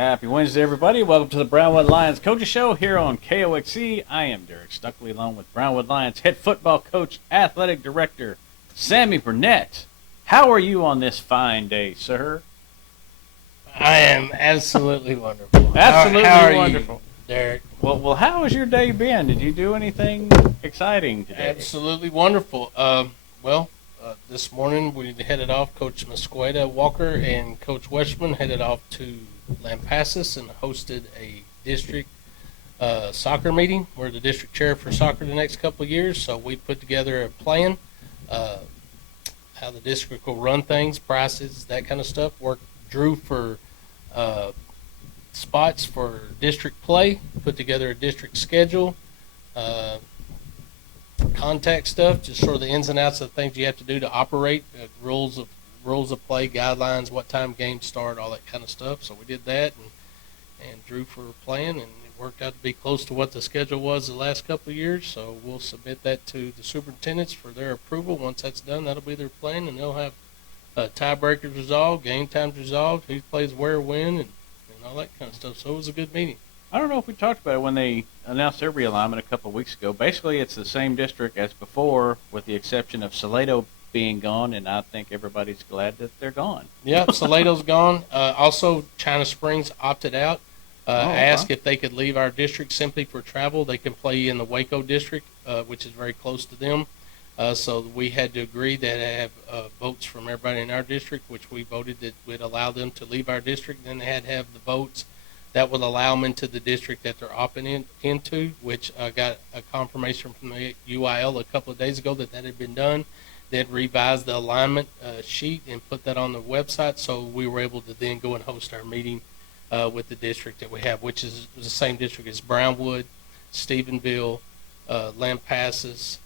Happy Wednesday, everybody. Welcome to the Brownwood Lions Coaches Show here on KOXE. I am Derek Stuckley, along with Brownwood Lions head football coach, athletic director, Sammy Burnett. How are you on this fine day, sir? I am absolutely wonderful. Absolutely how are wonderful. You, Derek? Well, how has your day been? Did you do anything exciting today? Absolutely wonderful. This morning we headed off. Coach Musqueda Walker and Coach Westman headed off to Lampasas and hosted a district soccer meeting. We're the district chair for soccer the next couple of years, so we put together a plan, how the district will run things, prices, that kind of stuff. Drew for spots for district play, put together a district schedule, contact stuff, just sort of the ins and outs of the things you have to do to operate, rules of play, guidelines, what time games start, all that kind of stuff. So we did that and drew for playing, and it worked out to be close to what the schedule was the last couple of years. So we'll submit that to the superintendents for their approval. Once that's done, that'll be their plan, and they'll have tiebreakers resolved, game times resolved, who plays where, when, and all that kind of stuff. So it was a good meeting. I don't know if we talked about it when they announced their realignment a couple of weeks ago. Basically, it's the same district as before, with the exception of Salado being gone, and I think everybody's glad that they're gone. Yeah, Salado's gone. Also, China Springs opted out. Asked if they could leave our district simply for travel. They can play in the Waco district, which is very close to them. So we had to agree that have votes from everybody in our district, which we voted that would allow them to leave our district. Then they had to have the votes that would allow them into the district that they're opting into, which got a confirmation from the UIL a couple of days ago that had been done. They'd revised the alignment sheet and put that on the website, so we were able to then go and host our meeting with the district that we have, which is the same district as Brownwood, Stephenville, Lampasas,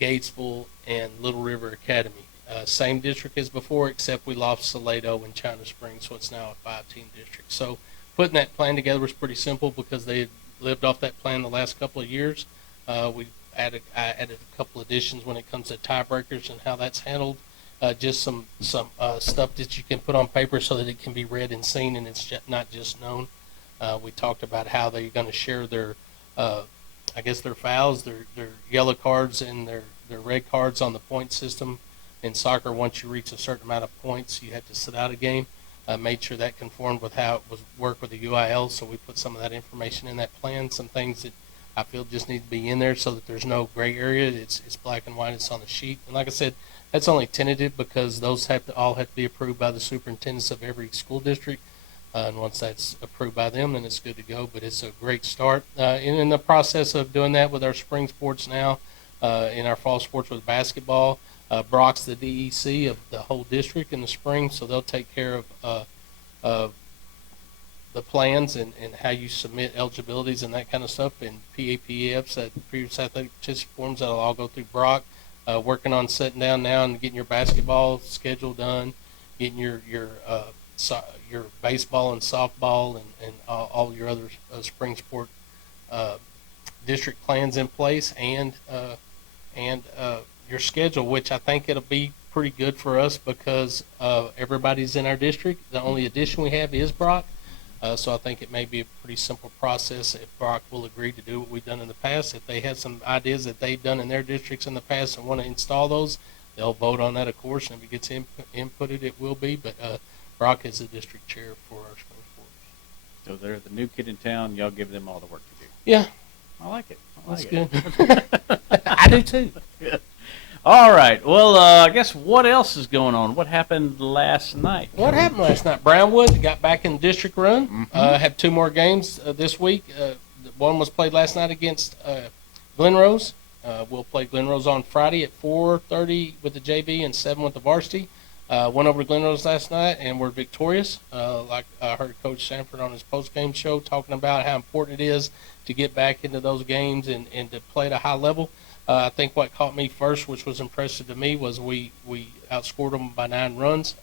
Gatesville, and Little River Academy. Same district as before, except we lost Salado and China Springs, so it's now a 5-team district. So putting that plan together was pretty simple because they had lived off that plan the last couple of years. I added a couple additions when it comes to tiebreakers and how that's handled. Just some stuff that you can put on paper so that it can be read and seen, and it's not just known. We talked about how they're going to share their their fouls, their yellow cards, and their red cards on the point system. In soccer, once you reach a certain amount of points, you have to sit out a game. Made sure that conformed with how it was work with the UIL, so we put some of that information in that plan. Some things that I feel just need to be in there so that there's no gray area. It's black and white. It's on the sheet. And like I said, that's only tentative because those all have to be approved by the superintendents of every school district. And once that's approved by them, then it's good to go. But it's a great start. In the process of doing that with our spring sports now, in our fall sports with basketball, Brock's the DEC of the whole district in the spring, so they'll take care of the plans and how you submit eligibilities and that kind of stuff, and PAPFs, that previous athletic participant forms, that'll all go through Brock. Working on sitting down now and getting your basketball schedule done, getting your baseball and softball and all your other spring sport district plans in place, and your schedule, which I think it'll be pretty good for us because everybody's in our district. The only addition we have is Brock. So I think it may be a pretty simple process if Brock will agree to do what we've done in the past. If they have some ideas that they've done in their districts in the past and want to install those, they'll vote on that, of course, and if it gets inputted, it will be. But Brock is the district chair for our spring sports. So they're the new kid in town. Y'all give them all the work to do. Yeah. I like it. That's good. I do too. Good. All right. Well, I guess what else is going on? What happened last night? What happened last night? Brownwood got back in district run. Mm-hmm. Have two more games this week. One was played last night against Glenrose. We'll play Glenrose on Friday at 4:30 with the JV and 7 with the varsity. Went over to Glenrose last night and we're victorious. Like I heard Coach Sanford on his post-game show talking about how important it is to get back into those games and to play at a high level. I think what caught me first, which was impressive to me, was we outscored them by 9 runs.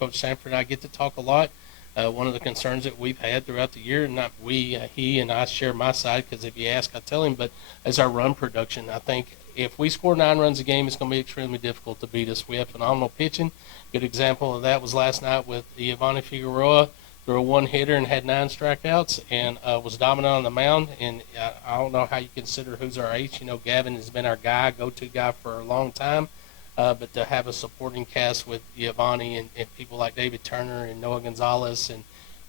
Coach Sanford and I get to talk a lot. One of the concerns that we've had throughout the year, not we, he and I share my side because if you ask, I tell him, but as our run production, I think if we score 9 runs a game, it's going to be extremely difficult to beat us. We have phenomenal pitching. Good example of that was last night with Giovanni Figueroa. threw a one-hitter and had 9 strikeouts, and was dominant on the mound. And I don't know how you consider who's our ace. Gavin has been our go-to guy for a long time. But to have a supporting cast with Giovanni and people like David Turner and Noah Gonzalez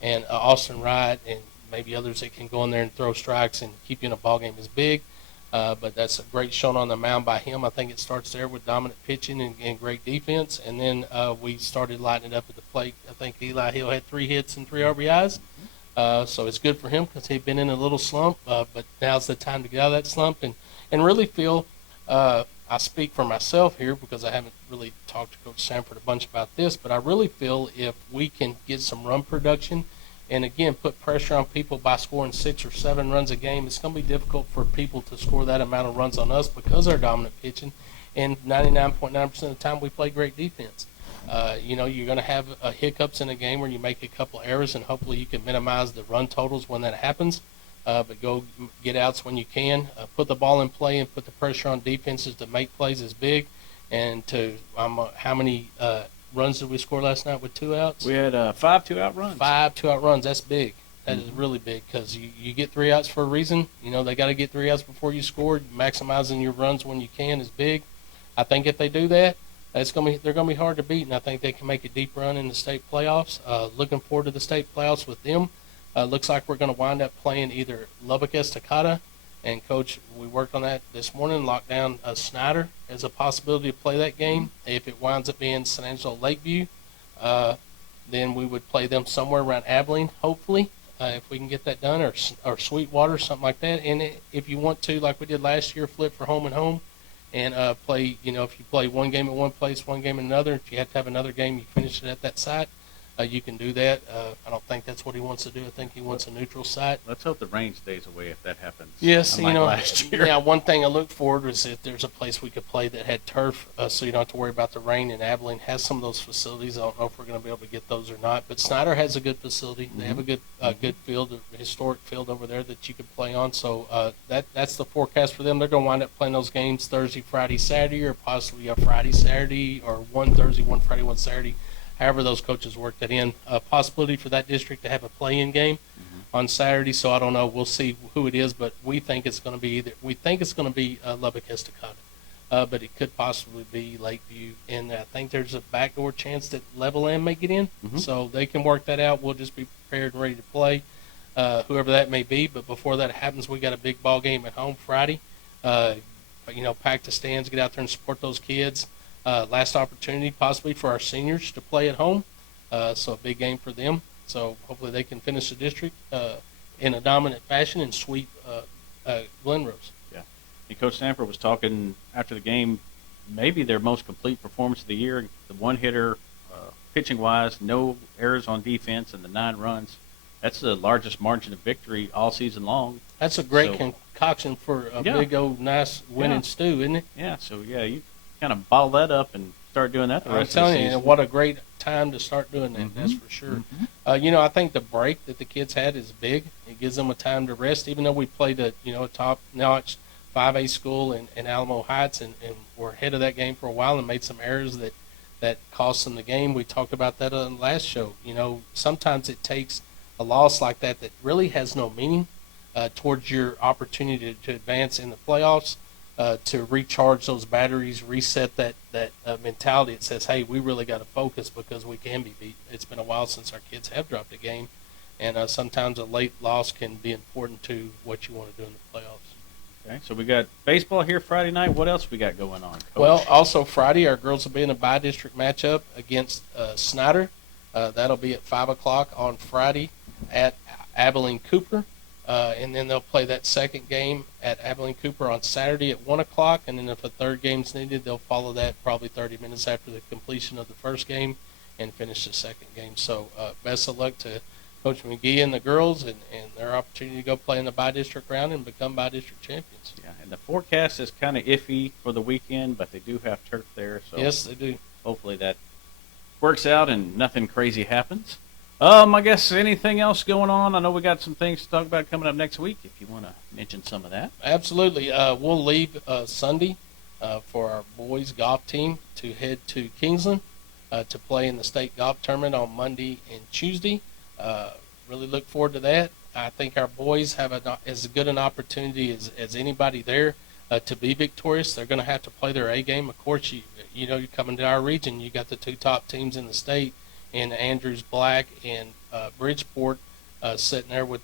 and Austin Wright and maybe others that can go in there and throw strikes and keep you in a ball game is big. But that's a great showing on the mound by him. I think it starts there with dominant pitching and great defense. And then we started lighting it up at the plate. I think Eli Hill had 3 hits and 3 RBIs. So it's good for him because he'd been in a little slump. But now's the time to get out of that slump and really feel I speak for myself here because I haven't really talked to Coach Sanford a bunch about this, but I really feel if we can get some run production and, again, put pressure on people by scoring 6 or 7 runs a game, it's going to be difficult for people to score that amount of runs on us because our dominant pitching, and 99.9% of the time we play great defense. You're going to have hiccups in a game where you make a couple errors, and hopefully you can minimize the run totals when that happens. But go get outs when you can. Put the ball in play and put the pressure on defenses to make plays is big. And how many runs did we score last night with 2 outs? We had 5 2-out runs. 5 2-out runs. That's big. That is really big because you get 3 outs for a reason. They got to get 3 outs before you score. Maximizing your runs when you can is big. I think if they do that, they're going to be hard to beat, and I think they can make a deep run in the state playoffs. Looking forward to the state playoffs with them. Looks like we're going to wind up playing either Lubbock Estacada, and Coach, we worked on that this morning, locked down Snyder as a possibility to play that game. If it winds up being San Angelo Lakeview, then we would play them somewhere around Abilene, hopefully, if we can get that done, or Sweetwater, something like that. And if you want to, like we did last year, flip for home and home, and play, if you play one game at one place, one game at another, if you have to have another game, you finish it at that site. You can do that. I don't think that's what he wants to do. I think he wants a neutral site. Let's hope the rain stays away if that happens. Yes, last year. Yeah, one thing I look forward was if there's a place we could play that had turf, so you don't have to worry about the rain. And Abilene has some of those facilities. I don't know if we're going to be able to get those or not. But Snyder has a good facility. They have a good field, a historic field over there that you can play on. So that's the forecast for them. They're going to wind up playing those games Thursday, Friday, Saturday, or possibly a Friday, Saturday, or one Thursday, one Friday, one Saturday. However those coaches work that in. A possibility for that district to have a play-in game on Saturday, so I don't know. We'll see who it is, but we think it's going to be Lubbock Estacada, but it could possibly be Lakeview, and I think there's a backdoor chance that Levelland may get in, so they can work that out. We'll just be prepared and ready to play, whoever that may be, but before that happens, we got a big ball game at home Friday. Pack the stands, get out there and support those kids. Last opportunity possibly for our seniors to play at home, so a big game for them. So hopefully they can finish the district in a dominant fashion and sweep Glen Rose. Yeah, and Coach Sanford was talking after the game, maybe their most complete performance of the year. The one-hitter, pitching-wise, no errors on defense, and the 9 runs. That's the largest margin of victory all season long. That's a great concoction for a big old nice winning stew, isn't it? Yeah. So you kind of bottle that up and start doing that the rest of the season. I'm telling you, what a great time to start doing that. That's for sure. I think the break that the kids had is big. It gives them a time to rest, even though we played a top-notch 5A school in Alamo Heights and were ahead of that game for a while and made some errors that cost them the game. We talked about that on the last show. Sometimes it takes a loss like that really has no meaning towards your opportunity to advance in the playoffs. To recharge those batteries, reset that mentality that says, hey, we really got to focus because we can be beat. It's been a while since our kids have dropped a game, and sometimes a late loss can be important to what you want to do in the playoffs. Okay, so we got baseball here Friday night. What else we got going on, Coach? Well, also Friday, our girls will be in a bi-district matchup against Snyder. That'll be at 5 o'clock on Friday at Abilene Cooper. And then they'll play that second game at Abilene Cooper on Saturday at 1 o'clock. And then if a third game's needed, they'll follow that probably 30 minutes after the completion of the first game and finish the second game. So best of luck to Coach McGee and the girls and their opportunity to go play in the bi-district round and become bi-district champions. Yeah, and the forecast is kind of iffy for the weekend, but they do have turf there. So yes, they do. Hopefully that works out and nothing crazy happens. I guess anything else going on? I know we got some things to talk about coming up next week, if you want to mention some of that. Absolutely. We'll leave Sunday for our boys golf team to head to Kingsland to play in the state golf tournament on Monday and Tuesday. Really look forward to that. I think our boys have as good an opportunity as anybody there to be victorious. They're going to have to play their A game. Of course, you're coming to our region. You got the two top teams in the state, in Andrews Black and Bridgeport, sitting there with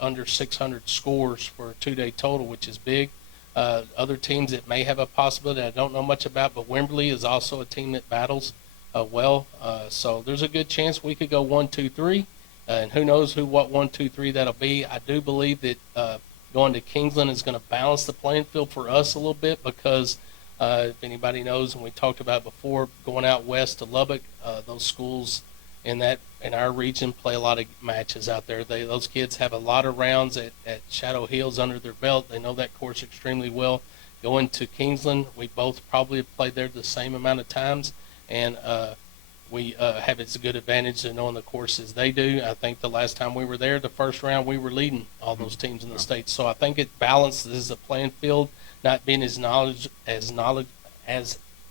under 600 scores for a 2-day total, which is big. Other teams that may have a possibility I don't know much about, but Wimberley is also a team that battles well. So there's a good chance we could go 1-2-3. And who knows what 1-2-3 that'll be. I do believe that going to Kingsland is going to balance the playing field for us a little bit because if anybody knows, and we talked about before, going out west to Lubbock, those schools in our region play a lot of matches out there. Those kids have a lot of rounds at Shadow Hills under their belt. They know that course extremely well. Going to Kingsland, we both probably have played there the same amount of times, and we have as good advantage of knowing the course as they do. I think the last time we were there, the first round, we were leading all those teams in the state. So I think it balances the playing field, not being as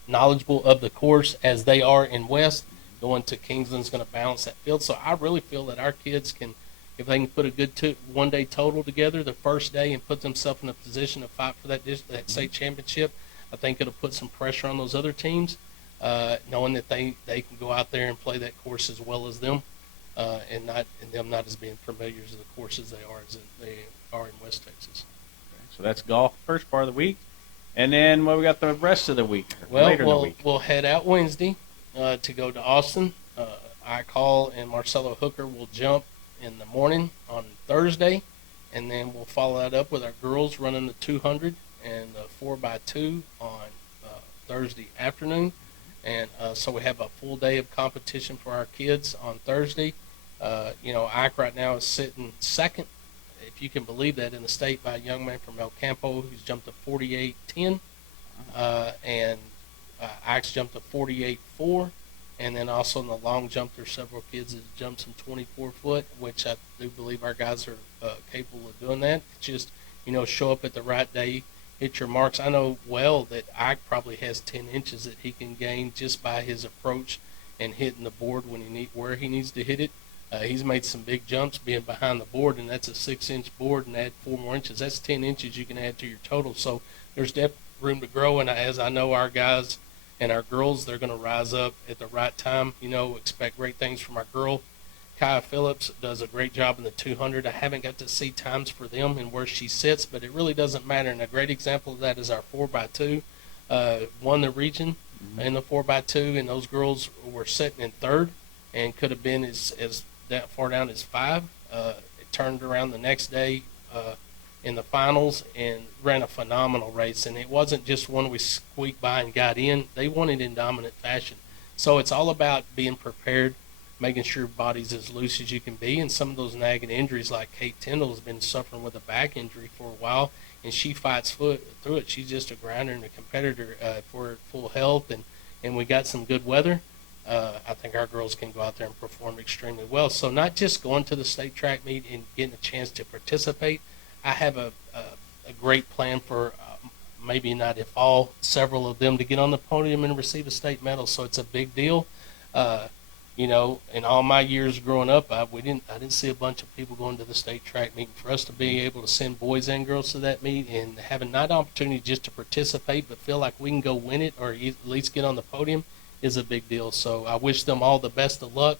knowledgeable of the course as they are in West. Going to Kingsland's going to balance that field. So I really feel that our kids can, if they can put a good 1-day total together the first day and put themselves in a position to fight for that state championship, I think it'll put some pressure on those other teams. Knowing that they can go out there and play that course as well as them, and them not as being familiar as the courses they are in West Texas. Okay, so that's golf first part of the week, and then we got the rest of the week. Later in the week. We'll head out Wednesday to go to Austin. I call and Marcelo Hooker will jump in the morning on Thursday, and then we'll follow that up with our girls running the 200 and the 4x2 on Thursday afternoon. And so we have a full day of competition for our kids on Thursday. Ike right now is sitting second, if you can believe that, in the state by a young man from El Campo who's jumped to 48.10. And Ike's jumped to 48.4. And then also in the long jump, there's several kids that jumped some 24-foot, which I do believe our guys are capable of doing that. It's just, show up at the right day, hit your marks. I know well that Ike probably has 10 inches that he can gain just by his approach and hitting the board where he needs to hit it. He's made some big jumps being behind the board, and that's a 6-inch board, and add 4 more inches. That's 10 inches you can add to your total. So there's definitely room to grow, and as I know our guys and our girls, they're going to rise up at the right time. Expect great things from our girl. Kaya Phillips does a great job in the 200. I haven't got to see times for them and where she sits, but it really doesn't matter. And a great example of that is our 4x2. Won the region in the 4x2, and those girls were sitting in third and could have been as that far down as 5. It turned around the next day in the finals and ran a phenomenal race. And it wasn't just one we squeaked by and got in. They won it in dominant fashion. So it's all about being prepared, making sure your body's as loose as you can be. And some of those nagging injuries, like Kate Tyndall has been suffering with a back injury for a while, and she fights through it. She's just a grinder and a competitor for full health. And we got some good weather. I think our girls can go out there and perform extremely well. So not just going to the state track meet and getting a chance to participate. I have a great plan for maybe not if all, several of them to get on the podium and receive a state medal. So it's a big deal. In all my years growing up, I didn't see a bunch of people going to the state track meet. For us to be able to send boys and girls to that meet and having not an opportunity just to participate, but feel like we can go win it or at least get on the podium is a big deal. So I wish them all the best of luck.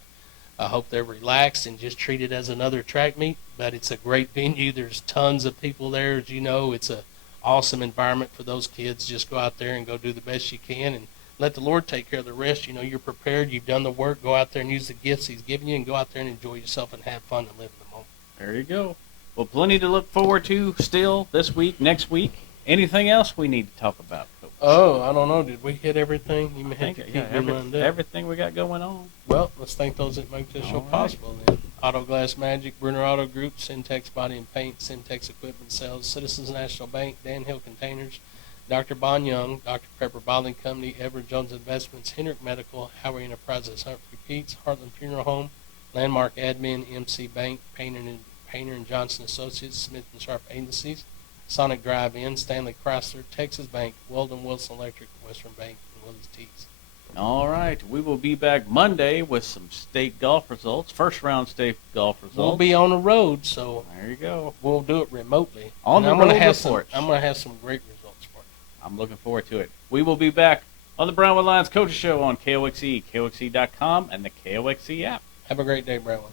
I hope they're relaxed and just treat it as another track meet. But it's a great venue. There's tons of people there. As you know, it's an awesome environment for those kids. Just go out there and go do the best you can and let the Lord take care of the rest. You're prepared. You've done the work. Go out there and use the gifts He's given you and go out there and enjoy yourself and have fun and live in the moment. There you go. Well, plenty to look forward to still this week, next week. Anything else we need to talk about, Coach? Oh, I don't know. Did we hit everything? You may have to keep your mind up. Everything we got going on. Well, let's thank those that make this show possible then. Auto Glass Magic, Bruner Auto Group, Syntex Body and Paint, Syntex Equipment Sales, Citizens National Bank, Dan Hill Containers, Dr. Bon Young, Dr. Pepper Bottling Company, Everett Jones Investments, Hendrick Medical, Howard Enterprises, Humphrey Pete's, Heartland Funeral Home, Landmark Admin, MC Bank, Painter and Johnson Associates, Smith and Sharp Agencies, Sonic Drive-In, Stanley Chrysler, Texas Bank, Weldon Wilson Electric, Western Bank, and Willie's Teas. All right. We will be back Monday with some state golf results, first round state golf results. We'll be on the road, so there you go. we'll do it remotely. On the road reports. I'm going to have some great results for you. I'm looking forward to it. We will be back on the Brownwood Lions Coaches Show on KOXE, KOXE.com, and the KOXE app. Have a great day, Brownwood.